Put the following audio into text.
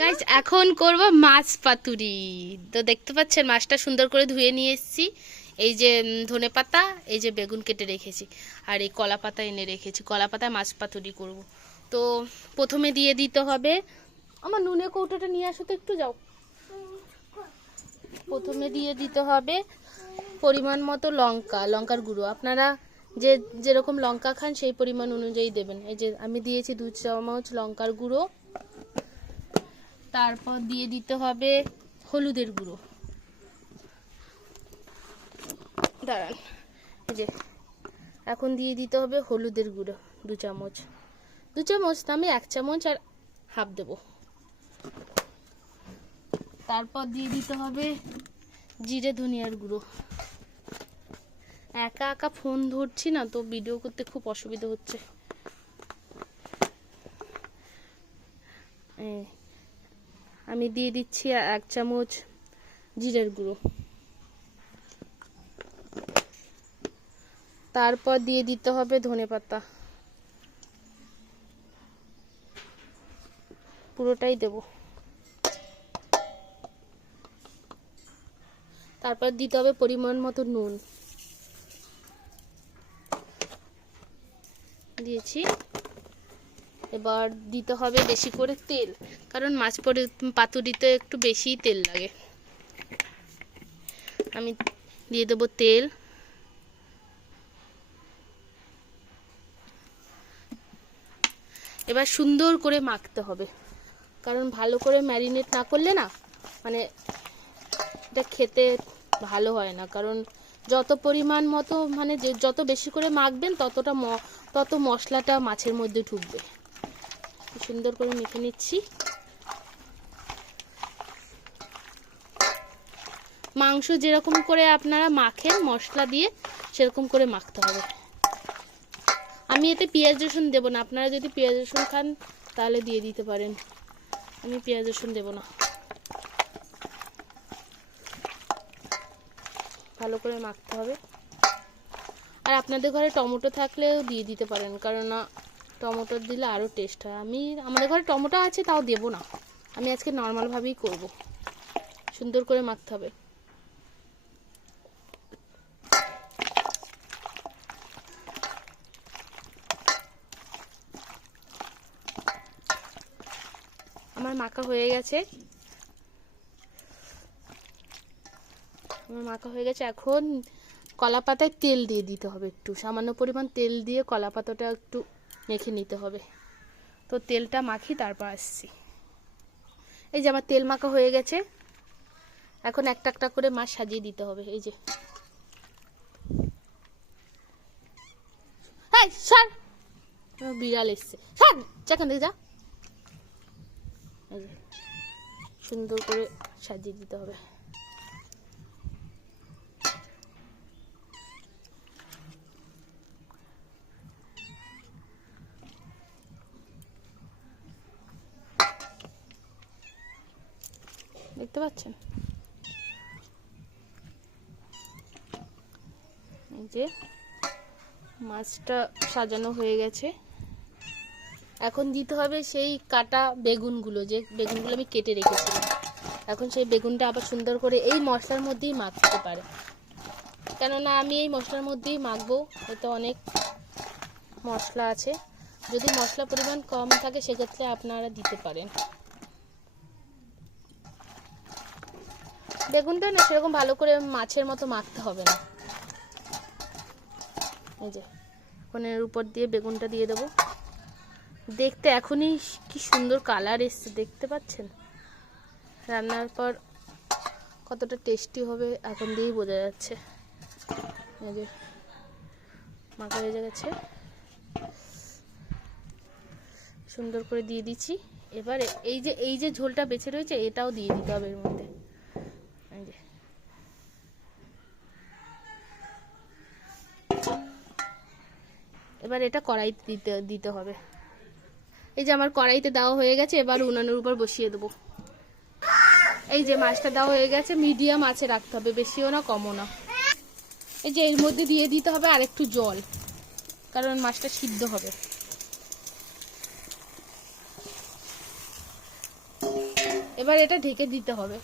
Guys এখন করব মাছ পাতুরি। তো দেখতে পাচ্ছেন মাছটা সুন্দর করে ধুয়ে নিয়ে এসেছি। এই যে ধনেপাতা, এই যে বেগুন কেটে রেখেছি, আর এই কলা পাতা এনে রেখেছি। কলা পাতায় মাছ পাতুরি করব। তো প্রথমে দিয়ে দিতে হবে, আমার নুনের কৌটোটা নিয়ে আসো তো, একটু যাও। প্রথমে দিয়ে দিতে হবে পরিমাণ মতো লঙ্কার গুঁড়ো। আপনারা যেরকম লঙ্কা খান সেই পরিমাণ অনুযায়ী দেবেন। এই যে আমি দিয়েছি 2 চামচ লঙ্কার গুঁড়ো। তারপর দিয়ে দিতে হবে হলুদের গুঁড়ো। দাঁড়ান, এই যে এখন দিয়ে দিতে হবে হলুদের গুঁড়ো 2 চামচ। 2 চামচ না, আমি 1 চামচ আর হাফ দেব। তারপর দিয়ে দিতে হবে জিরে ধনিয়ার গুঁড়ো। একা একা ফোন ধরছি না, তো ভিডিও করতে খুব অসুবিধা হচ্ছে। আমি দিয়ে দিচ্ছি 1 চামচ জিরের গুঁড়ো। তারপর দিয়ে দিতে হবে ধনেপাতা, পুরোটাই দেব। তারপর দিতে হবে পরিমাণ মতো নুন, দিয়েছি। এবার দিতে হবে বেশি করে তেল, কারণ মাছ পাতুরিতে একটু বেশিই তেল লাগে। আমি দিয়ে দেবো তেল। এবার সুন্দর করে মাখতে হবে, কারণ ভালো করে ম্যারিনেট না করলে না, মানে এটা খেতে ভালো হয় না। কারণ যত পরিমাণ মতো, মানে যত বেশি করে মাখবেন তত মশলাটা মাছের মধ্যে ঢুকবে। সুন্দর করে মেখে নিচ্ছি। মাংস যেরকম করে আপনারা মাখেন মশলা দিয়ে, সেরকম করে মাখতে হবে। আমি এতে পেঁয়াজ রসুন দেবো না। আপনারা যদি পেঁয়াজ রসুন খান তাহলে দিয়ে দিতে পারেন, আমি পেঁয়াজ রসুন দেবো না। ভালো করে মাখতে হবে। আর আপনাদের ঘরে টমেটো থাকলেও দিয়ে দিতে পারেন, কারণ না টমেটো দিলে আরও টেস্ট হয়। আমাদের ঘরে টমেটো আছে, তাও দেবো না। আমি আজকে নর্মালভাবেই করব। সুন্দর করে মাখতে হবে। আমার মাখা হয়ে গেছে। এখন কলা পাতায় তেল দিয়ে দিতে হবে, একটু সামান্য পরিমাণ তেল দিয়ে কলা পাতাটা একটু মেখে নিতে হবে। তো তেলটা মাখি, তারপর আসছি। এই যে আমার তেল মাখা হয়ে গেছে। এখন একটা একটা করে মাছ সাজিয়ে দিতে হবে। এই যে বিড়াল এসছে, যেখান থেকে যা। এই যে সুন্দর করে সাজিয়ে দিতে হবে। দেখতে পাচ্ছেন, এই যে মাছটা সাজানো হয়ে গেছে। এখন দিতে হবে সেই কাটা বেগুনগুলো, যে বেগুনগুলো আমি কেটে রেখেছিলাম। এখন সেই বেগুনটা আবার সুন্দর করে এই মশলার মধ্যেই মাখতে পারে, কেননা আমি এই মশলার মধ্যেই মাখবো। এতে অনেক মশলা আছে। যদি মশলা পরিমাণ কম থাকে সেক্ষেত্রে আপনারা দিতে পারেন। বেগুনটা না সেরকম ভালো করে মাছের মতো মাখতে হবে না। এই যে এখন এর উপর দিয়ে বেগুনটা দিয়ে দেবো। দেখতে এখনই কি সুন্দর কালার এসছে, দেখতে পাচ্ছেন। রান্নার পর কতটা টেস্টি হবে এখন দিয়েই বোঝা যাচ্ছে। এই যে মাখা হয়ে গেছে, সুন্দর করে দিয়ে দিচ্ছি। এবারে এই যে ঝোলটা বেঁচে রয়েছে, এটাও দিয়ে দিতে হবে এর মধ্যে। এই যে এবার এটা কড়াইতে দিতে হবে। এই যে আমার কড়াইতে দেওয়া হয়ে গেছে। এবার উনানের উপর বসিয়ে দেবো। এই যে মাছটা দেওয়া হয়ে গেছে। মিডিয়াম আঁচে রাখতে হবে, বেশিও না কমও না। এই যে এর মধ্যে দিয়ে দিতে হবে আর একটু জল, কারণ মাছটা সিদ্ধ হবে। এবার এটা ঢেকে দিতে হবে।